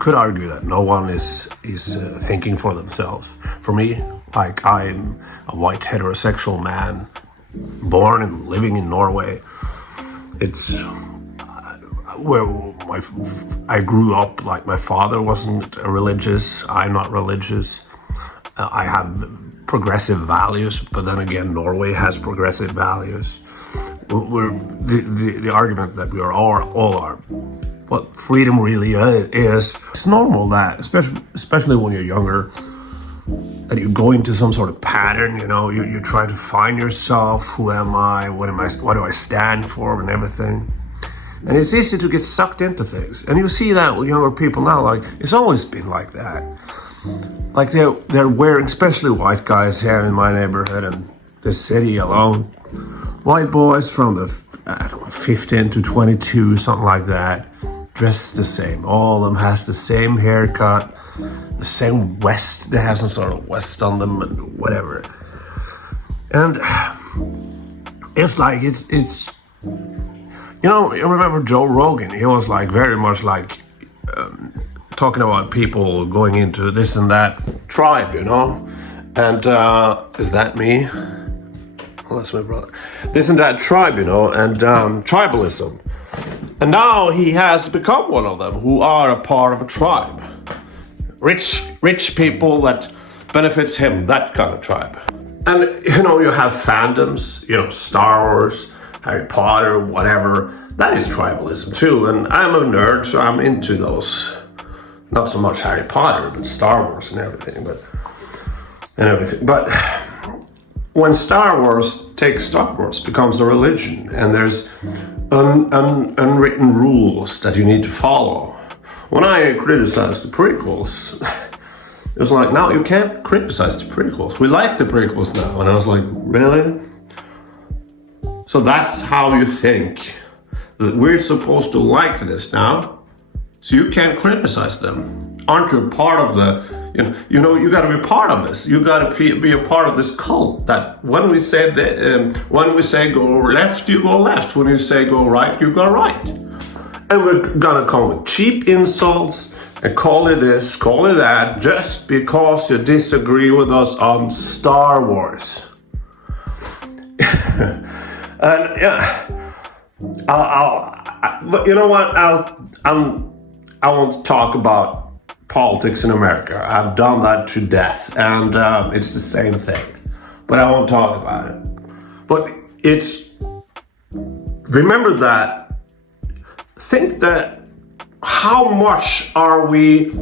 could argue that no one is thinking for themselves. For me, like, I'm a white heterosexual man, born and living in Norway. It's where I grew up. Like, my father wasn't religious. I'm not religious. I have progressive values, but then again, Norway has progressive values. The argument that we are all are. What freedom really is. It's normal that, especially when you're younger, that you go into some sort of pattern. You try to find yourself. Who am I? What do I stand for? And everything. And it's easy to get sucked into things. And you see that with younger people now. Like, it's always been like that. Like, they're wearing, especially white guys here in my neighborhood and the city alone. White boys from the 15 to 22, something like that, dressed the same. All of them has the same haircut, the same vest. They have some sort of vest on them and whatever. And it's like, it's you remember Joe Rogan? He was like very much like talking about people going into this and that tribe, And is that me? Well, that's my brother. This and that tribe, and tribalism. And now he has become one of them who are a part of a tribe. Rich people that benefits him, that kind of tribe. And, you have fandoms, Star Wars, Harry Potter, whatever. That is tribalism too. And I'm a nerd, so I'm into those. Not so much Harry Potter, but Star Wars and everything. But when Star Wars takes Star Wars, becomes a religion, and there's unwritten rules that you need to follow. When I criticized the prequels, it was like, no, you can't criticize the prequels. We like the prequels now. And I was like, really? So that's how you think that we're supposed to like this now? So you can't criticize them. Aren't you part of the... you got to be part of this. You got to be a part of this cult. That when we say go left, you go left. When you say go right, you go right. And we're gonna come with cheap insults and call it this, call it that, just because you disagree with us on Star Wars. And yeah, but you know what? I want to talk about politics in America. I've done that to death, and it's the same thing. But I won't talk about it. But remember that. Think that how much are we...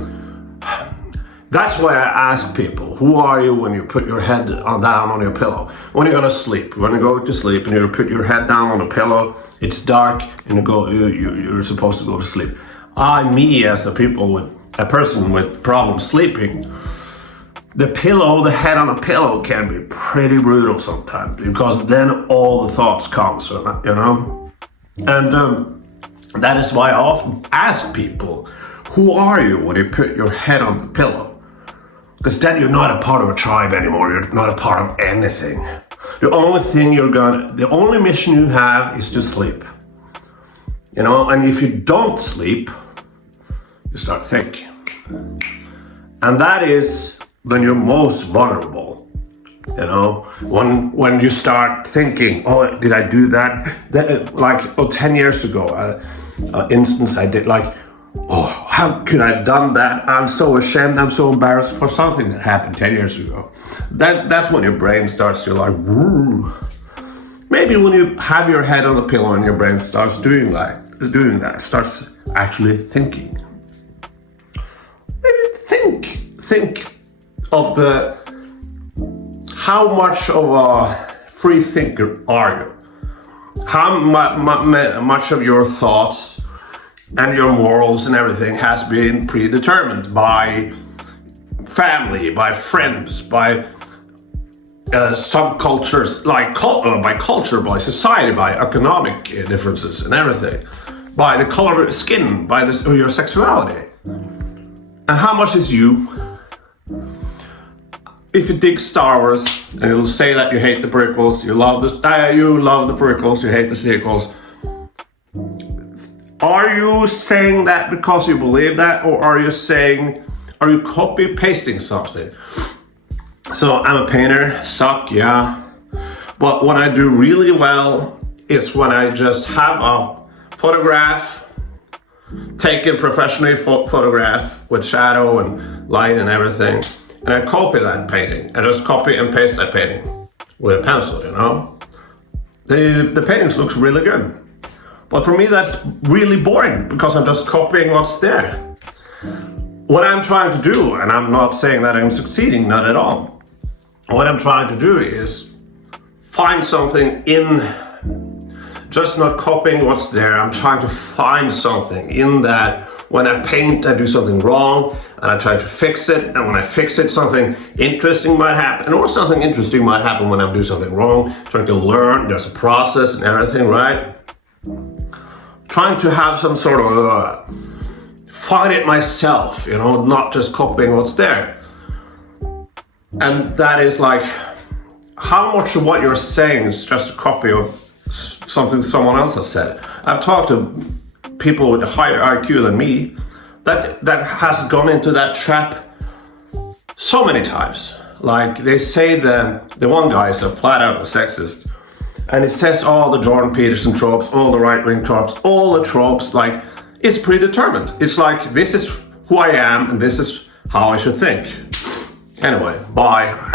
That's why I ask people, who are you when you put your head down on your pillow? When you're gonna sleep, when you go to sleep and you put your head down on a pillow, it's dark and you're supposed to go to sleep. Me as a person with problems sleeping, the head on a pillow can be pretty brutal sometimes, because then all the thoughts come, And that is why I often ask people, who are you when you put your head on the pillow? Because then you're not a part of a tribe anymore. You're not a part of anything. The only mission you have is to sleep. And if you don't sleep, you start thinking. And that is when you're most vulnerable. When you start thinking, oh, did I do that? 10 years ago, instance I did, how could I have done that? I'm so ashamed, I'm so embarrassed for something that happened 10 years ago. That's when your brain starts to woo. Maybe when you have your head on the pillow and your brain starts doing that, starts actually thinking. Maybe think of how much of a free thinker are you? How much of your thoughts and your morals and everything has been predetermined by family, by friends, by subcultures, by culture, by society, by economic differences and everything, by the color of your skin, by your sexuality? And how much is you? If you dig Star Wars and you'll say that you hate the prequels, you love the prequels, you hate the sequels, Are you saying that because you believe that, or are you copy pasting something? So I'm a painter, suck, yeah. But what I do really well is when I just have a photograph, taken professionally photograph with shadow and light and everything, and I copy that painting. I just copy and paste that painting with a pencil, you know? The paintings looks really good. But for me, that's really boring because I'm just copying what's there. What I'm trying to do, and I'm not saying that I'm succeeding, not at all. What I'm trying to do is find something in, just not copying what's there. I'm trying to find something in that. When I paint, I do something wrong and I try to fix it. And when I fix it, something interesting might happen. Or something interesting might happen when I do something wrong. Trying to learn, there's a process and everything, right? Trying to have some sort of find it myself, you know, not just copying what's there. And that is like, how much of what you're saying is just a copy of something someone else has said? I've talked to people with a higher IQ than me that has gone into that trap so many times. Like they say the one guy is a flat out a sexist, and it says all the Jordan Peterson tropes, all the right-wing tropes, all the tropes, like it's predetermined. It's like, this is who I am and this is how I should think. Anyway, bye.